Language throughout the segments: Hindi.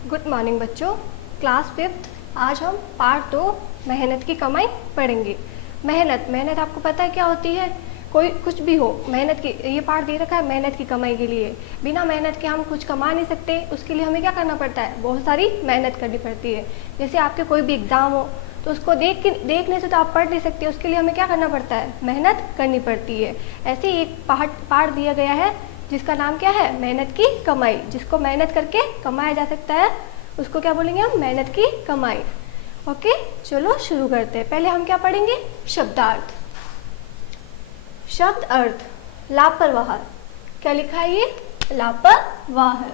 गुड मॉर्निंग बच्चों। क्लास 5th आज हम पार्ट 2 मेहनत की कमाई पढ़ेंगे। मेहनत आपको पता है क्या होती है? कोई कुछ भी हो, मेहनत की ये पार्ट दे रखा है मेहनत की कमाई के लिए। बिना मेहनत के हम कुछ कमा नहीं सकते, उसके लिए हमें क्या करना पड़ता है? बहुत सारी मेहनत करनी पड़ती है। जैसे आपके कोई भी एग्ज़ाम हो तो उसको देखने से तो आप पढ़ नहीं सकते, उसके लिए हमें क्या करना पड़ता है? मेहनत करनी पड़ती है। ऐसे ही एक पार्ट दिया गया है जिसका नाम क्या है? मेहनत की कमाई। जिसको मेहनत करके कमाया जा सकता है उसको क्या बोलेंगे हम? मेहनत की कमाई। ओके, चलो शुरू करते हैं। पहले हम क्या पढ़ेंगे? शब्दार्थ। शब्द अर्थ, लापरवाह। क्या लिखा है ये? लापरवाह।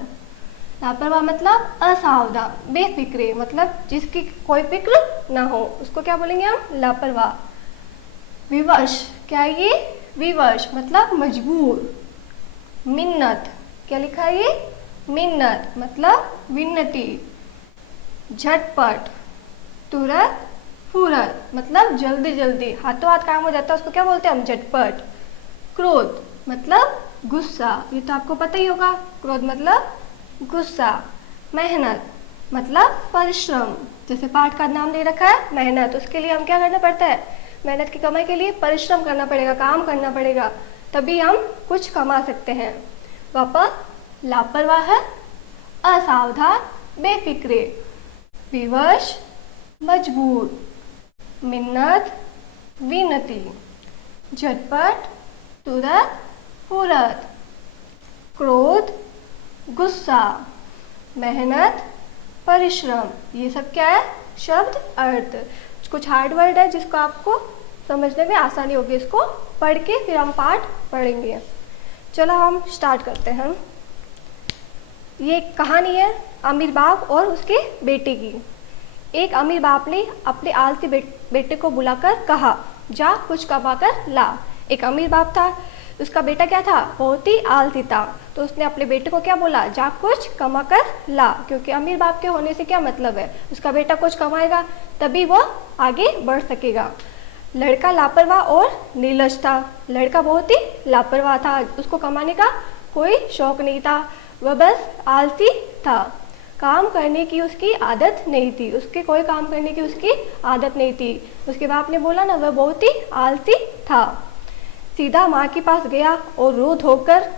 लापरवाह मतलब असावधान, बेफिक्रे, मतलब जिसकी कोई फिक्र ना हो, उसको क्या बोलेंगे हम? लापरवाह। विवश, क्या है ये? विवश मतलब मजबूर। मिन्नत, क्या लिखा है ये? मिन्नत मतलब विन्नति। झटपट, तुरंत फुरत मतलब जल्दी जल्दी, हाथों हाथ काम हो जाता है, उसको क्या बोलते हैं हम? झटपट। क्रोध मतलब गुस्सा, ये तो आपको पता ही होगा, क्रोध मतलब गुस्सा। मेहनत मतलब परिश्रम, जैसे पाठ का नाम दे रखा है मेहनत, उसके लिए हम क्या करना पड़ता है? मेहनत की कमाई के लिए परिश्रम करना पड़ेगा, काम करना पड़ेगा, तभी हम कुछ कमा सकते हैं। वापस लापरवाह, असावधान, बेफिक्रे। विवश, मजबूर। मिन्नत, विनती। झटपट, तुरंत फुरत। क्रोध, गुस्सा। मेहनत, परिश्रम। ये सब क्या है? शब्द अर्थ। कुछ हार्ड वर्ड है जिसको आपको समझने में आसानी होगी, इसको पढ़ के फिर हम पाठ पढ़ेंगे। चलो हम स्टार्ट करते हैं। ये एक कहानी है अमीर बाप और उसके बेटे की। एक अमीर बाप ने अपने आलसी बेटे को बुलाकर कहा, जा कुछ कमा कर ला। एक अमीर बाप था, उसका बेटा क्या था? बहुत ही आलसी था, तो उसने अपने बेटे को क्या बोला? जा कुछ कमा कर ला। क्योंकि अमीर बाप के होने से क्या मतलब है? उसका बेटा कुछ कमाएगा तभी वो आगे बढ़ सकेगा। लड़का लापरवाह और निर्लज था। लड़का बहुत ही लापरवाह था, उसको कमाने का कोई शौक नहीं था, वह बस आलसी था। काम करने की उसकी आदत नहीं थी, उसके कोई काम करने की उसकी आदत नहीं थी। उसके बाप ने बोला ना, वह बहुत ही आलसी था। सीधा माँ के पास गया और रो धोकर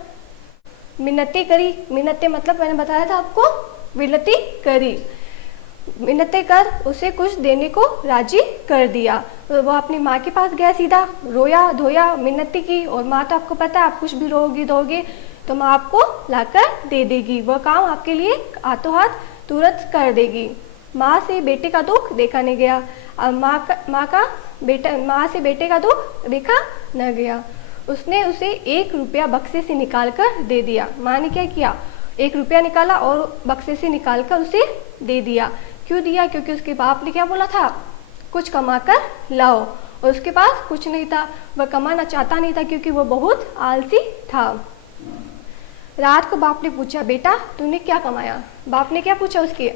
मिन्नतें करी। मिन्नतें मतलब मैंने बताया था आपको, विनती करी। मिन्नतें कर उसे कुछ देने को राजी कर दिया। तो वो अपनी माँ के पास गया, सीधा रोया धोया, मिन्नती की, और माँ तो आपको पता है, आप कुछ भी रोगी दोगे तो माँ आपको लाकर दे देगी, वह काम आपके लिए हाथों हाथ तुरंत कर देगी। माँ से बेटे का दुख देखा नहीं गया। अब माँ से बेटे का दुख देखा न गया। उसने उसे 1 रुपया बक्से से निकाल कर दे दिया। माँ ने क्या किया? 1 रुपया निकाला और बक्से से निकाल कर उसे दे दिया। क्यों दिया? क्योंकि उसके बाप ने क्या बोला था? कुछ कमा कर लाओ, और उसके पास कुछ नहीं था, वह कमाना चाहता नहीं था क्योंकि वह बहुत आलसी था। रात को बाप ने पूछा, बेटा तूने क्या कमाया? बाप ने क्या पूछा? उसके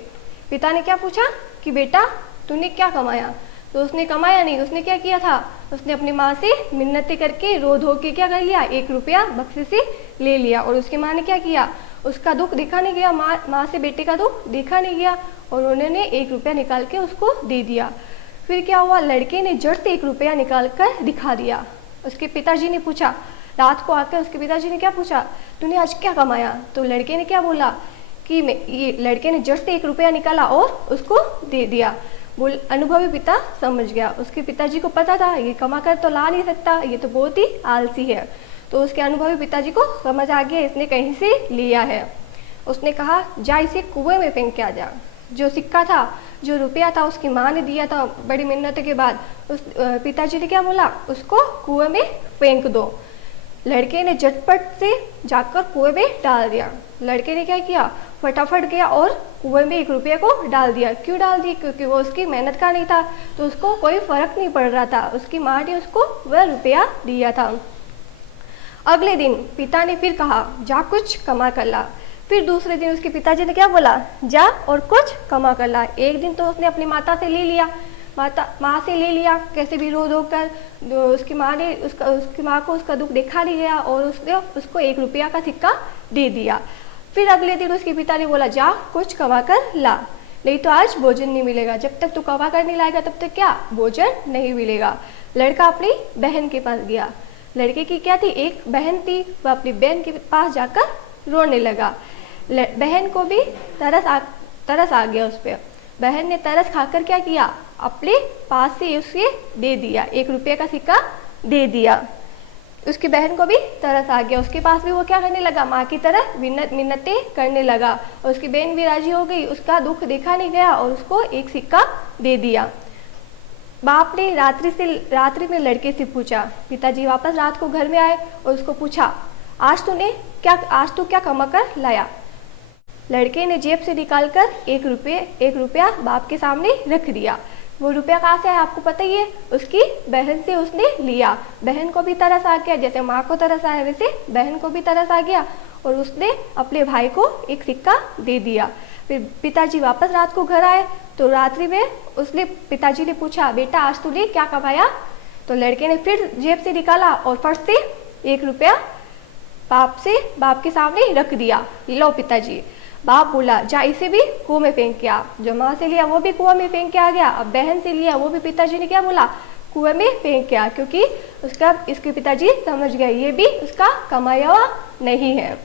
पिता ने क्या पूछा कि बेटा तूने क्या कमाया? तो उसने कमाया नहीं, उसने क्या किया था? उसने अपनी माँ से मिन्नतें करके रो धो के क्या कर लिया? 1 रुपया बक्से से ले लिया। और उसकी माँ ने क्या किया? उसका दुख देखा नहीं गया, माँ से बेटे का दुख देखा नहीं गया, और उन्होंने 1 रुपया निकाल के उसको दे दिया। फिर क्या हुआ? लड़के ने झट से 1 रुपया निकाल कर दिखा दिया। उसके पिताजी ने पूछा, रात को आकर उसके पिताजी ने क्या पूछा, तूने आज क्या कमाया? तो लड़के ने क्या बोला कि ये लड़के ने झट से 1 रुपया निकाला और उसको दे दिया। बोल अनुभवी पिता समझ गया, उसके पिताजी को पता था ये कमा कर तो ला नहीं सकता, ये तो बहुत ही आलसी है। तो उसके अनुभवी पिताजी को समझ आ गया इसने कहीं से लिया है। उसने कहा, जा इसे कुएं में फेंक के आ जा। जो सिक्का था, जो रुपया था, उसकी माँ ने दिया था बड़ी मेहनत के बाद, उस पिताजी ने क्या बोला? उसको कुएं में फेंक दो। लड़के ने झटपट से जाकर कुएं में डाल दिया। लड़के ने क्या किया? फटाफट गया और कुएं में 1 रुपये को डाल दिया। क्यों डाल दिया? क्योंकि वो उसकी मेहनत का नहीं था, तो उसको कोई फर्क नहीं पड़ रहा था, उसकी माँ ने उसको वह रुपया दिया था। अगले दिन पिता ने फिर कहा, जा कुछ कमा कर ला। फिर दूसरे दिन उसके पिताजी ने क्या बोला? जा और कुछ कमा कर ला। एक दिन तो उसने अपनी माता से ले लिया, माँ से ले लिया, कैसे भी रो धो कर। उसकी माँ को उसका दुख देखा नहीं गया और उसने उसको 1 रुपया का सिक्का दे दिया। फिर अगले दिन उसके पिता ने बोला जा कुछ कमा कर ला, नहीं तो आज भोजन नहीं मिलेगा। जब तक तू कमा कर नहीं लाएगा तब तक क्या भोजन नहीं मिलेगा। लड़का अपनी बहन के पास गया। लड़के की क्या थी, एक बहन थी, वह अपनी बहन के पास जाकर रोने लगा। बहन को भी तरस आ गया उस पर। बहन ने तरस खाकर क्या किया, अपने पास से उसे दे दिया, 1 रुपये का सिक्का दे दिया। उसकी बहन को भी तरस आ गया, उसके पास भी वो क्या करने लगा, माँ की तरह मिन्नतें करने लगा। और उसकी बहन भी राजी हो गई, उसका दुख देखा नहीं गया और उसको 1 सिक्का दे दिया। बाप ने रात्रि में लड़के से पूछा, पिताजी वापस रात को घर में आए और उसको पूछा, आज तू क्या कमा कर लाया। लड़के ने जेब से निकालकर 1 रुपया बाप के सामने रख दिया। वो रुपया कहाँ से आया आपको पता ही है, उसकी बहन से उसने लिया। बहन को भी तरस आ गया, जैसे माँ को तरस आया वैसे बहन को भी तरस आ गया और उसने अपने भाई को 1 सिक्का दे दिया। फिर पिताजी वापस रात को घर आए तो रात्रि में पिताजी ने पूछा, बेटा आज तूने क्या कमाया। तो लड़के ने फिर जेब से निकाला और फट से 1 रुपया बाप के सामने रख दिया। लो पिताजी। बाप बोला, जा इसे भी कुएं में फेंक के आ। जो माँ से लिया वो भी कुएं में फेंक के आ गया। अब बहन से लिया वो भी पिताजी ने क्या बोला, कुएं में फेंक के आ, क्योंकि इसके पिताजी समझ गए ये भी उसका कमाया हुआ नहीं है।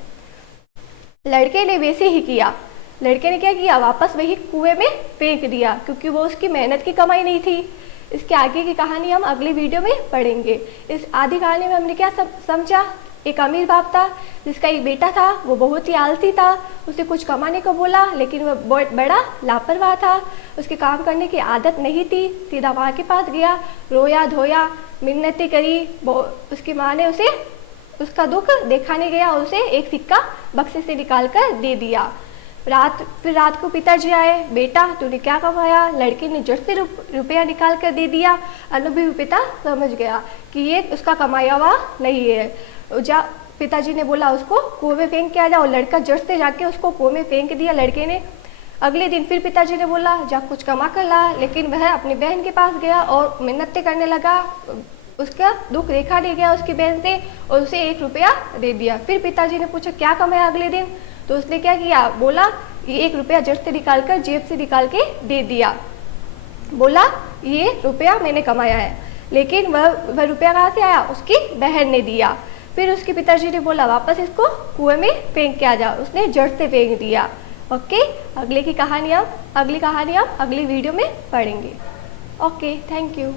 लड़के ने वैसे ही किया। लड़के ने क्या किया, वापस वही कुएं में फेंक दिया, क्योंकि वो उसकी मेहनत की कमाई नहीं थी। इसके आगे की कहानी हम अगली वीडियो में पढ़ेंगे। इस आधी कहानी में हमने क्या समझा, एक अमीर बाप था जिसका एक बेटा था, वो बहुत ही आलसी था। उसे कुछ कमाने को बोला लेकिन वह बहुत बड़ा लापरवाह था। उसके काम करने की आदत नहीं थी। सीधा माँ के पास गया, रोया धोया, मिन्नतें करी। उसकी माँ ने उसे उसका दुख देखा नहीं गया, उसे 1 सिक्का बक्से से निकाल कर दे दिया। फिर रात को पिताजी आए, बेटा तूने क्या कमाया। लड़के ने झट से रुपया निकाल कर दे दिया। अनुभवी पिता समझ गया कि ये उसका कमाया हुआ नहीं है। पिताजी ने बोला उसको कुएं में फेंक के आ जाओ। लड़का झट से जाके उसको कुएं में फेंक दिया लड़के ने। अगले दिन फिर पिताजी ने बोला जा कुछ कमा कर ला, लेकिन वह अपनी बहन के पास गया और मिन्नतें करने लगा। उसका दुख देखा नहीं गया उसकी बहन से और उसे 1 रुपया दे दिया। फिर पिताजी ने पूछा क्या कमाया अगले दिन, तो उसने क्या किया, बोला ये 1 रुपया झट से निकाल कर जेब से निकाल के दे दिया। बोला ये रुपया मैंने कमाया है, लेकिन वह रुपया कहाँ से आया, उसकी बहन ने दिया। फिर उसके पिताजी ने बोला वापस इसको कुएं में फेंक के आ जाओ। उसने झट से फेंक दिया। ओके, अगली कहानी हम अगली वीडियो में पढ़ेंगे। Okay, thank you.